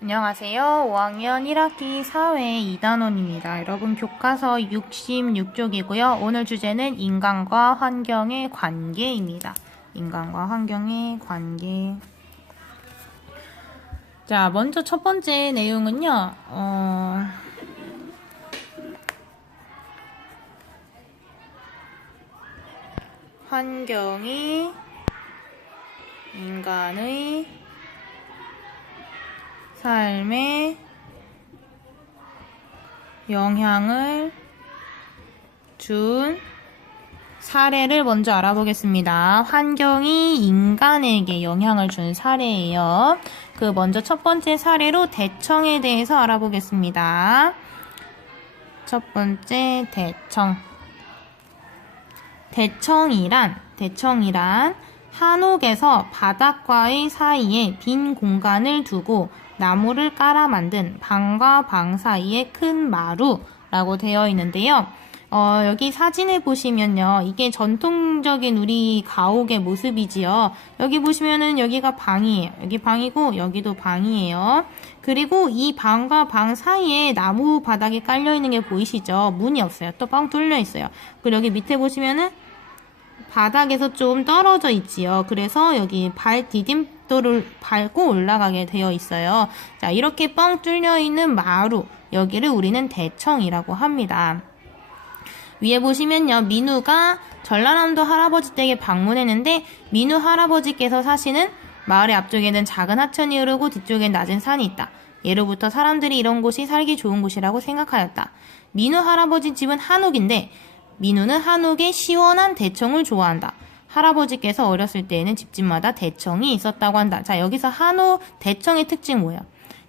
안녕하세요. 5학년 1학기 사회 2단원입니다. 여러분 교과서 66쪽이고요. 오늘 주제는 인간과 환경의 관계입니다. 인간과 환경의 관계. 자, 먼저 첫 번째 내용은요. 환경이 인간의 삶에 영향을 준 사례를 먼저 알아보겠습니다. 환경이 인간에게 영향을 준 사례예요. 먼저 첫 번째 사례로 대청에 대해서 알아보겠습니다. 첫 번째 대청. 대청이란 한옥에서 바닥과의 사이에 빈 공간을 두고 나무를 깔아 만든 방과 방 사이에 큰 마루라고 되어 있는데요. 여기 사진을 보시면요. 이게 전통적인 우리 가옥의 모습이지요. 여기 보시면은 여기가 방이에요. 여기 방이고 여기도 방이에요. 그리고 이 방과 방 사이에 나무 바닥이 깔려 있는 게 보이시죠? 문이 없어요. 또 뻥 뚫려 있어요. 그리고 여기 밑에 보시면은 바닥에서 좀 떨어져 있지요. 그래서 여기 발 디딤돌을 밟고 올라가게 되어 있어요. 자, 이렇게 뻥 뚫려 있는 마루, 여기를 우리는 대청이라고 합니다. 위에 보시면요, 민우가 전라남도 할아버지 댁에 방문했는데 민우 할아버지께서 사시는 마을의 앞쪽에는 작은 하천이 흐르고 뒤쪽엔 낮은 산이 있다. 예로부터 사람들이 이런 곳이 살기 좋은 곳이라고 생각하였다. 민우 할아버지 집은 한옥인데 민우는 한옥의 시원한 대청을 좋아한다. 할아버지께서 어렸을 때에는 집집마다 대청이 있었다고 한다. 자, 여기서 한옥 대청의 특징 뭐예요?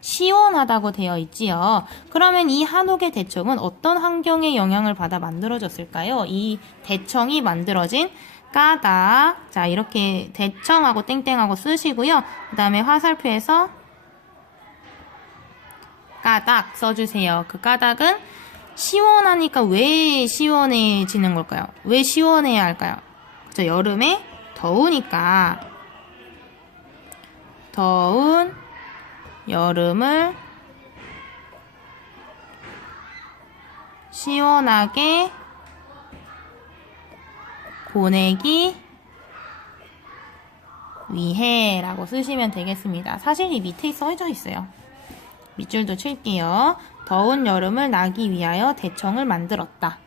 시원하다고 되어 있지요. 그러면 이 한옥의 대청은 어떤 환경의 영향을 받아 만들어졌을까요? 이 대청이 만들어진 까닭. 자, 이렇게 대청하고 땡땡하고 쓰시고요. 그 다음에 화살표에서 까닭 써주세요. 그 까닭은 시원하니까 왜 시원해지는 걸까요? 왜 시원해야 할까요? 그쵸, 여름에 더우니까 더운 여름을 시원하게 보내기 위해 라고 쓰시면 되겠습니다. 사실 이 밑에 써져 있어요. 밑줄도 칠게요. 더운 여름을 나기 위하여 대청을 만들었다.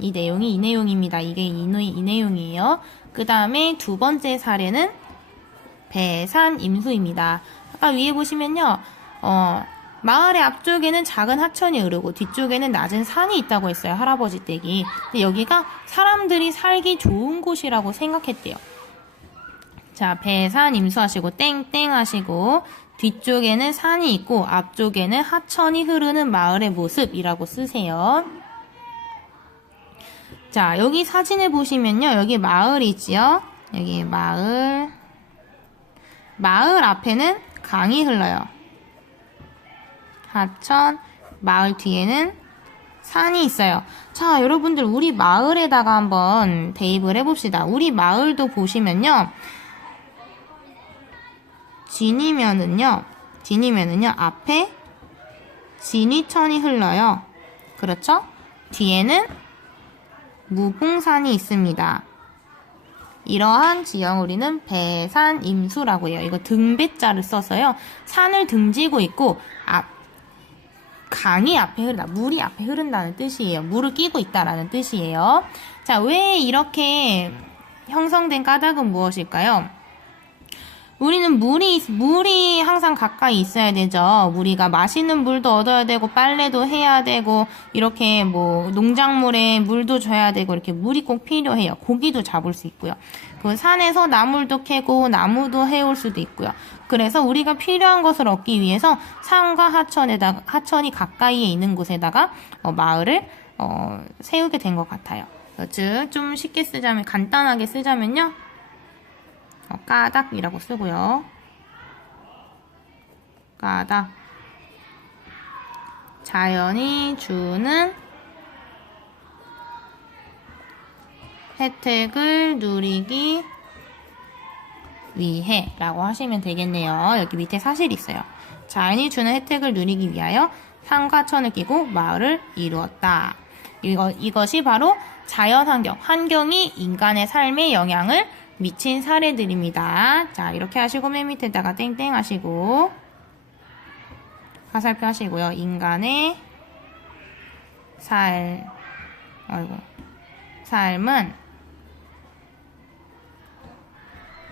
이 내용이 이 내용입니다. 이게 이 내용이에요. 그 다음에 두 번째 사례는 배산 임수입니다. 아까 위에 보시면요. 마을의 앞쪽에는 작은 하천이 흐르고 뒤쪽에는 낮은 산이 있다고 했어요. 할아버지 댁이. 근데 여기가 사람들이 살기 좋은 곳이라고 생각했대요. 자, 배산 임수하시고 땡땡 하시고 뒤쪽에는 산이 있고 앞쪽에는 하천이 흐르는 마을의 모습이라고 쓰세요. 자, 여기 사진을 보시면요. 여기 마을이 있지요. 여기 마을 앞에는 강이 흘러요. 하천, 마을 뒤에는 산이 있어요. 자, 여러분들 우리 마을에다가 한번 대입을 해봅시다. 우리 마을도 보시면요. 진이면은요, 앞에 진위천이 흘러요. 그렇죠? 뒤에는 무봉산이 있습니다. 이러한 지형 우리는 배산임수라고 해요. 이거 등배자를 써서요. 산을 등지고 있고, 강이 앞에 흐른다. 물이 앞에 흐른다는 뜻이에요. 물을 끼고 있다라는 뜻이에요. 자, 왜 이렇게 형성된 까닭은 무엇일까요? 우리는 물이 항상 가까이 있어야 되죠. 우리가 마시는 물도 얻어야 되고, 빨래도 해야 되고, 이렇게 농작물에 물도 줘야 되고, 이렇게 물이 꼭 필요해요. 고기도 잡을 수 있고요. 그 산에서 나물도 캐고, 나무도 해올 수도 있고요. 그래서 우리가 필요한 것을 얻기 위해서 산과 하천이 가까이에 있는 곳에다가, 마을을, 세우게 된 것 같아요. 즉, 좀 쉽게 쓰자면, 간단하게 쓰자면요. 까닭이라고 쓰고요. 까닭. 자연이 주는 혜택을 누리기 위해 라고 하시면 되겠네요. 여기 밑에 사실이 있어요. 자연이 주는 혜택을 누리기 위하여 산과 천을 끼고 마을을 이루었다. 이것이 바로 자연환경, 환경이 인간의 삶에 영향을 미친 사례들입니다. 자, 이렇게 하시고 맨 밑에다가 땡땡 하시고 화살표 하시고요. 인간의 삶은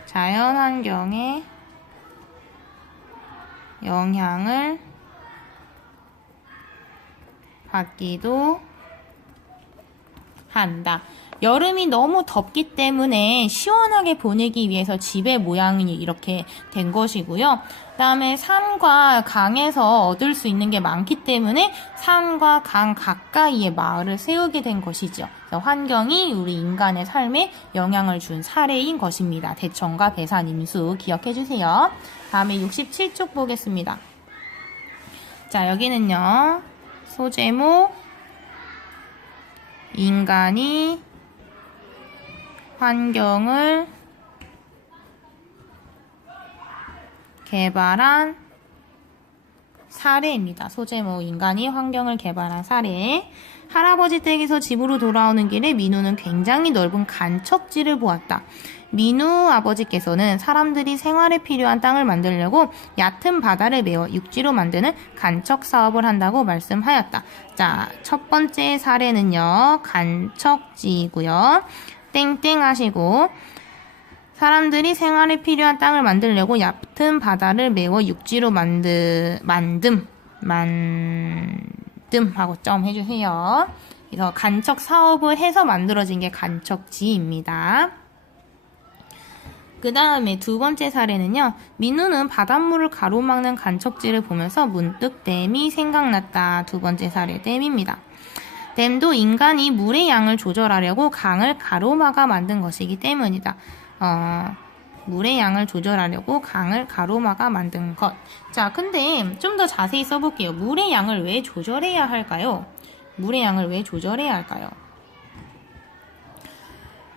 자연환경의 영향을 받기도 한다. 여름이 너무 덥기 때문에 시원하게 보내기 위해서 집의 모양이 이렇게 된 것이고요. 그 다음에 산과 강에서 얻을 수 있는 게 많기 때문에 산과 강 가까이에 마을을 세우게 된 것이죠. 환경이 우리 인간의 삶에 영향을 준 사례인 것입니다. 대천과 배산, 임수 기억해 주세요. 다음에 67쪽 보겠습니다. 자, 여기는요. 소제목 인간이 환경을 개발한 사례입니다. 소제목 인간이 환경을 개발한 사례. 할아버지 댁에서 집으로 돌아오는 길에 민우는 굉장히 넓은 간척지를 보았다. 민우 아버지께서는 사람들이 생활에 필요한 땅을 만들려고 얕은 바다를 메워 육지로 만드는 간척 사업을 한다고 말씀하였다. 자, 첫 번째 사례는요. 간척지고요. 땡땡 하시고 사람들이 생활에 필요한 땅을 만들려고 얕은 바다를 메워 육지로 만듦 하고 점 해주세요. 그래서 간척 사업을 해서 만들어진 게 간척지입니다. 그 다음에 두 번째 사례는요. 민우는 바닷물을 가로막는 간척지를 보면서 문득 댐이 생각났다. 두 번째 사례 댐입니다. 댐도 인간이 물의 양을 조절하려고 강을 가로막아 만든 것이기 때문이다. 물의 양을 조절하려고 강을 가로막아 만든 것. 자, 근데 좀 더 자세히 써볼게요. 물의 양을 왜 조절해야 할까요? 물의 양을 왜 조절해야 할까요?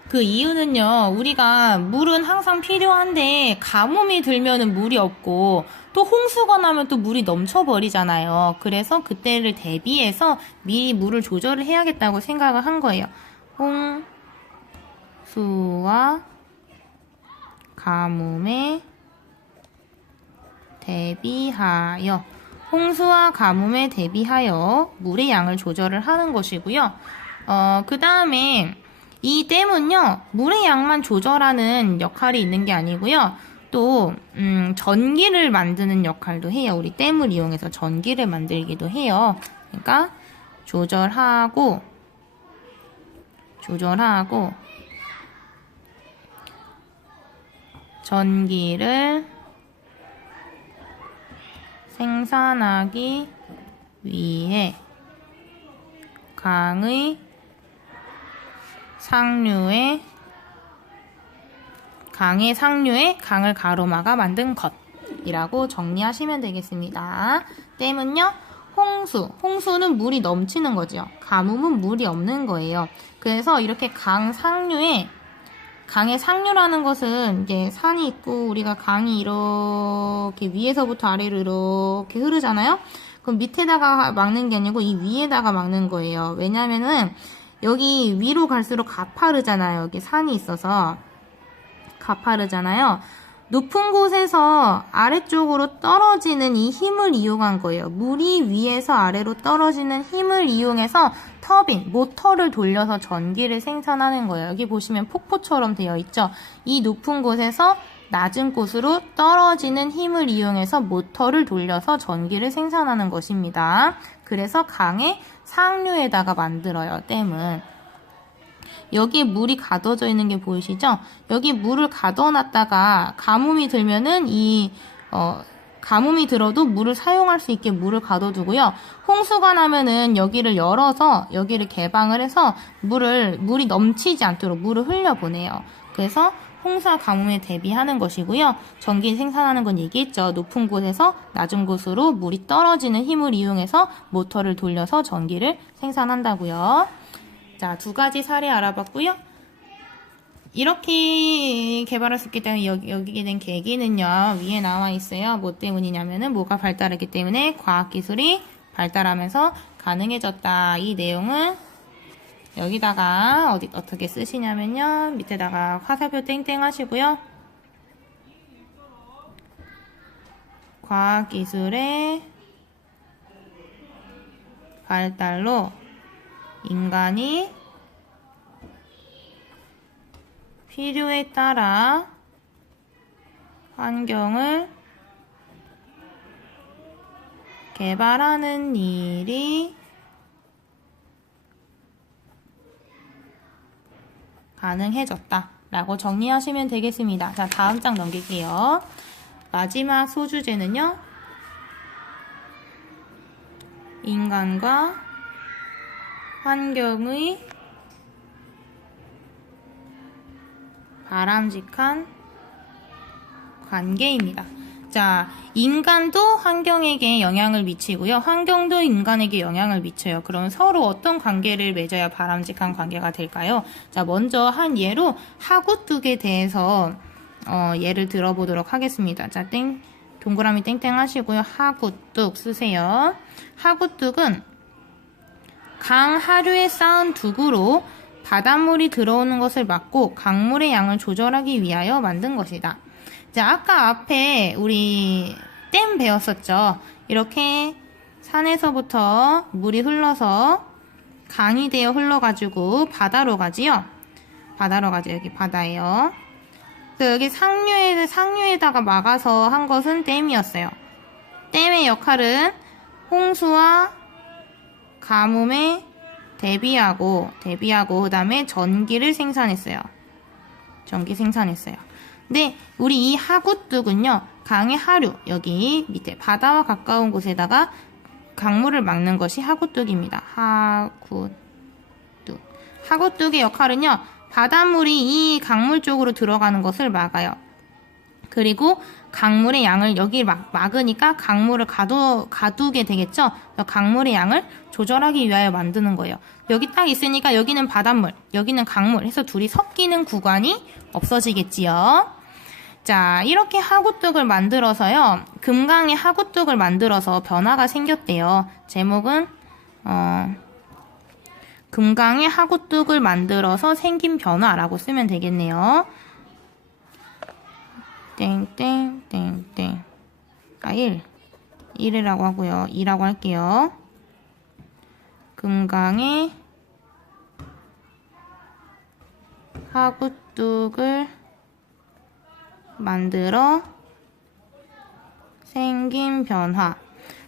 그 이유는요, 우리가 물은 항상 필요한데 가뭄이 들면은 물이 없고 또 홍수가 나면 또 물이 넘쳐버리잖아요. 그래서 그때를 대비해서 미리 물을 조절을 해야겠다고 생각을 한 거예요. 홍수와 가뭄에 대비하여 물의 양을 조절을 하는 것이고요. 그 다음에 이 댐은요, 물의 양만 조절하는 역할이 있는 게 아니고요. 또 전기를 만드는 역할도 해요. 우리 댐을 이용해서 전기를 만들기도 해요. 그러니까 조절하고 전기를 생산하기 위해 강의 상류에 강을 가로막아 만든 것이라고 정리하시면 되겠습니다. 댐은요, 홍수는 물이 넘치는 거죠. 가뭄은 물이 없는 거예요. 그래서 이렇게 강의 상류라는 것은 이제 산이 있고 우리가 강이 이렇게 위에서부터 아래로 이렇게 흐르잖아요. 그럼 밑에다가 막는 게 아니고 이 위에다가 막는 거예요. 왜냐면은 여기 위로 갈수록 가파르잖아요. 여기 산이 있어서 가파르잖아요. 높은 곳에서 아래쪽으로 떨어지는 이 힘을 이용한 거예요. 물이 위에서 아래로 떨어지는 힘을 이용해서 모터를 돌려서 전기를 생산하는 거예요. 여기 보시면 폭포처럼 되어 있죠. 이 높은 곳에서 낮은 곳으로 떨어지는 힘을 이용해서 모터를 돌려서 전기를 생산하는 것입니다. 그래서 강의 상류에다가 만들어요, 댐은. 여기에 물이 가둬져 있는 게 보이시죠? 여기 물을 가둬놨다가 가뭄이 들면은 가뭄이 들어도 물을 사용할 수 있게 물을 가둬두고요. 홍수가 나면은 여기를 열어서 여기를 개방을 해서 물이 넘치지 않도록 물을 흘려보내요. 그래서 홍수와 가뭄에 대비하는 것이고요. 전기 생산하는 건 얘기했죠. 높은 곳에서 낮은 곳으로 물이 떨어지는 힘을 이용해서 모터를 돌려서 전기를 생산한다고요. 자, 두 가지 사례 알아봤고요. 이렇게 개발할 수 있기 때문에 여기게 된 계기는요, 위에 나와 있어요. 뭐 때문이냐면은 뭐가 발달했기 때문에 과학기술이 발달하면서 가능해졌다. 이 내용을 여기다가 어떻게 쓰시냐면요, 밑에다가 화살표 땡땡 하시고요. 과학기술의 발달로 인간이 필요에 따라 환경을 개발하는 일이 가능해졌다 라고 정리하시면 되겠습니다. 자, 다음 장 넘길게요. 마지막 소주제는요, 인간과 환경의 바람직한 관계입니다. 자, 인간도 환경에게 영향을 미치고요. 환경도 인간에게 영향을 미쳐요. 그럼 서로 어떤 관계를 맺어야 바람직한 관계가 될까요? 자, 먼저 한 예로 하구뚝에 대해서 예를 들어보도록 하겠습니다. 자, 동그라미 땡땡 하시고요. 하구뚝 쓰세요. 하구뚝은 강 하류에 쌓은 둑으로 바닷물이 들어오는 것을 막고 강물의 양을 조절하기 위하여 만든 것이다. 자, 아까 앞에 우리 댐 배웠었죠. 이렇게 산에서부터 물이 흘러서 강이 되어 흘러가지고 바다로 가지요. 바다로 가죠. 여기 바다예요. 그래서 여기 상류에다가 막아서 한 것은 댐이었어요. 댐의 역할은 홍수와 가뭄에 대비하고 그 다음에 전기를 생산했어요. 전기 생산했어요. 근데 우리 이 하구뚝은요, 강의 하류, 여기 밑에 바다와 가까운 곳에다가 강물을 막는 것이 하구뚝입니다. 하구뚝의 역할은요, 바닷물이 이 강물 쪽으로 들어가는 것을 막아요. 그리고 강물의 양을 여기 막으니까 강물을 가두게 되겠죠? 강물의 양을 조절하기 위하여 만드는 거예요. 여기 딱 있으니까 여기는 바닷물, 여기는 강물 해서 둘이 섞이는 구간이 없어지겠지요. 자, 이렇게 하구뚝을 만들어서요, 금강의 하구뚝을 만들어서 변화가 생겼대요. 제목은 금강의 하구뚝을 만들어서 생긴 변화라고 쓰면 되겠네요. 땡땡땡땡. 1이라고 하고요. 2라고 할게요. 금강의 하구뚝을 만들어 생긴 변화.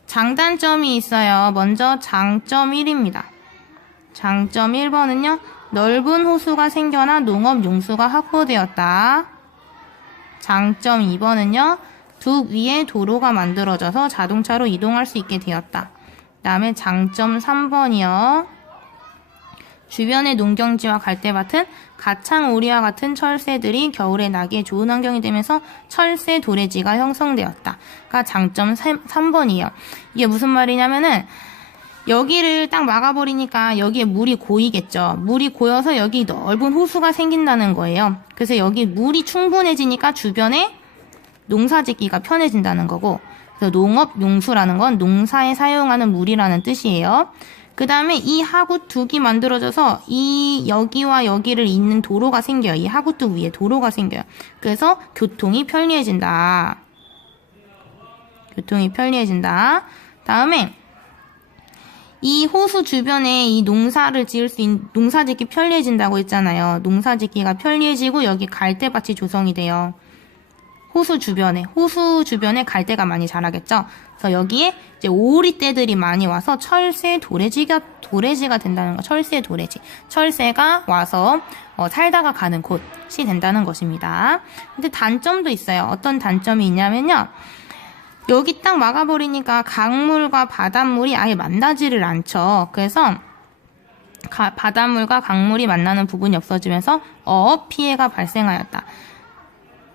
장단점이 있어요. 먼저 장점 1입니다. 장점 1번은요, 넓은 호수가 생겨나 농업 용수가 확보되었다. 장점 2번은요, 둑 위에 도로가 만들어져서 자동차로 이동할 수 있게 되었다. 그 다음에 장점 3번이요. 주변의 농경지와 갈대밭은 가창 오리와 같은 철새들이 겨울에 나기에 좋은 환경이 되면서 철새 도래지가 형성되었다. 가 장점 3번이에요. 이게 무슨 말이냐면은, 여기를 딱 막아버리니까 여기에 물이 고이겠죠. 물이 고여서 여기 넓은 호수가 생긴다는 거예요. 그래서 여기 물이 충분해지니까 주변에 농사짓기가 편해진다는 거고, 그래서 농업 용수라는 건 농사에 사용하는 물이라는 뜻이에요. 그 다음에 이 하구뚝이 만들어져서 이 여기와 여기를 잇는 도로가 생겨요. 이 하구뚝 위에 도로가 생겨요. 그래서 교통이 편리해진다. 교통이 편리해진다. 다음에 이 호수 주변에 이 농사를 지을 수 있는, 농사짓기 편리해진다고 했잖아요. 농사짓기가 편리해지고 여기 갈대밭이 조성이 돼요. 호수 주변에 갈대가 많이 자라겠죠. 그래서 여기에 이제 오리떼들이 많이 와서 철새 도래지가 된다는 거. 철새 도래지. 철새가 와서 살다가 가는 곳이 된다는 것입니다. 근데 단점도 있어요. 어떤 단점이 있냐면요, 여기 딱 막아버리니까 강물과 바닷물이 아예 만나지를 않죠. 그래서 바닷물과 강물이 만나는 부분이 없어지면서 어업 피해가 발생하였다.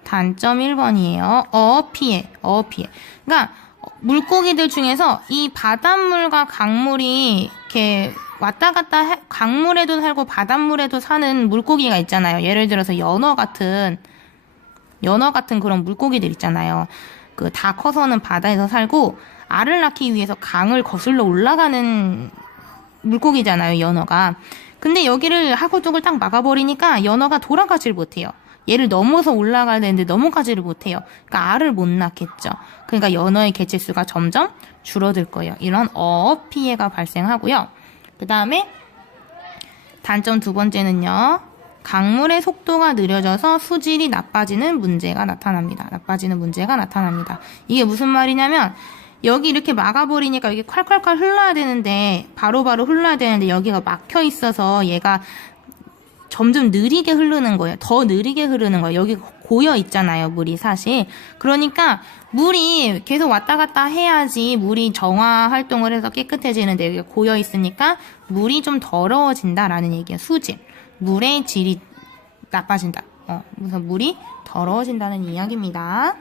단점 1번이에요. 어업 피해. 그러니까 물고기들 중에서 이 바닷물과 강물이 이렇게 왔다 갔다 강물에도 살고 바닷물에도 사는 물고기가 있잖아요. 예를 들어서 연어 같은 그런 물고기들 있잖아요. 그 다 커서는 바다에서 살고 알을 낳기 위해서 강을 거슬러 올라가는 물고기잖아요, 연어가. 근데 여기를 하구둑을 딱 막아버리니까 연어가 돌아가질 못해요. 얘를 넘어서 올라가야 되는데 넘어가지를 못해요. 그러니까 알을 못 낳겠죠. 그러니까 연어의 개체수가 점점 줄어들 거예요. 이런 어업 피해가 발생하고요. 그 다음에 단점 두 번째는요. 강물의 속도가 느려져서 수질이 나빠지는 문제가 나타납니다. 이게 무슨 말이냐면 여기 이렇게 막아버리니까 여기 콸콸콸 흘러야 되는데 바로바로 흘러야 되는데 여기가 막혀 있어서 얘가 점점 느리게 흐르는 거예요. 더 느리게 흐르는 거예요. 여기 고여 있잖아요, 물이 사실. 그러니까 물이 계속 왔다 갔다 해야지 물이 정화 활동을 해서 깨끗해지는데 여기가 고여 있으니까 물이 좀 더러워진다라는 얘기예요. 수질. 물의 질이 나빠진다. 그래서 물이 더러워진다는 이야기입니다.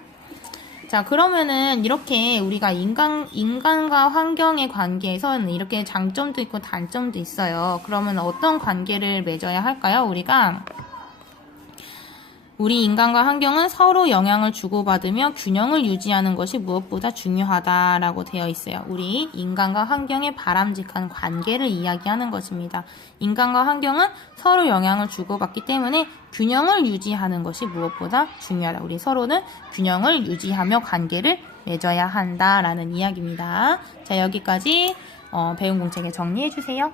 자, 그러면은 이렇게 우리가 인간과 환경의 관계에서는 이렇게 장점도 있고 단점도 있어요. 그러면 어떤 관계를 맺어야 할까요? 우리 인간과 환경은 서로 영향을 주고받으며 균형을 유지하는 것이 무엇보다 중요하다라고 되어 있어요. 우리 인간과 환경의 바람직한 관계를 이야기하는 것입니다. 인간과 환경은 서로 영향을 주고받기 때문에 균형을 유지하는 것이 무엇보다 중요하다. 우리 서로는 균형을 유지하며 관계를 맺어야 한다라는 이야기입니다. 자, 여기까지 배운 공책에 정리해 주세요.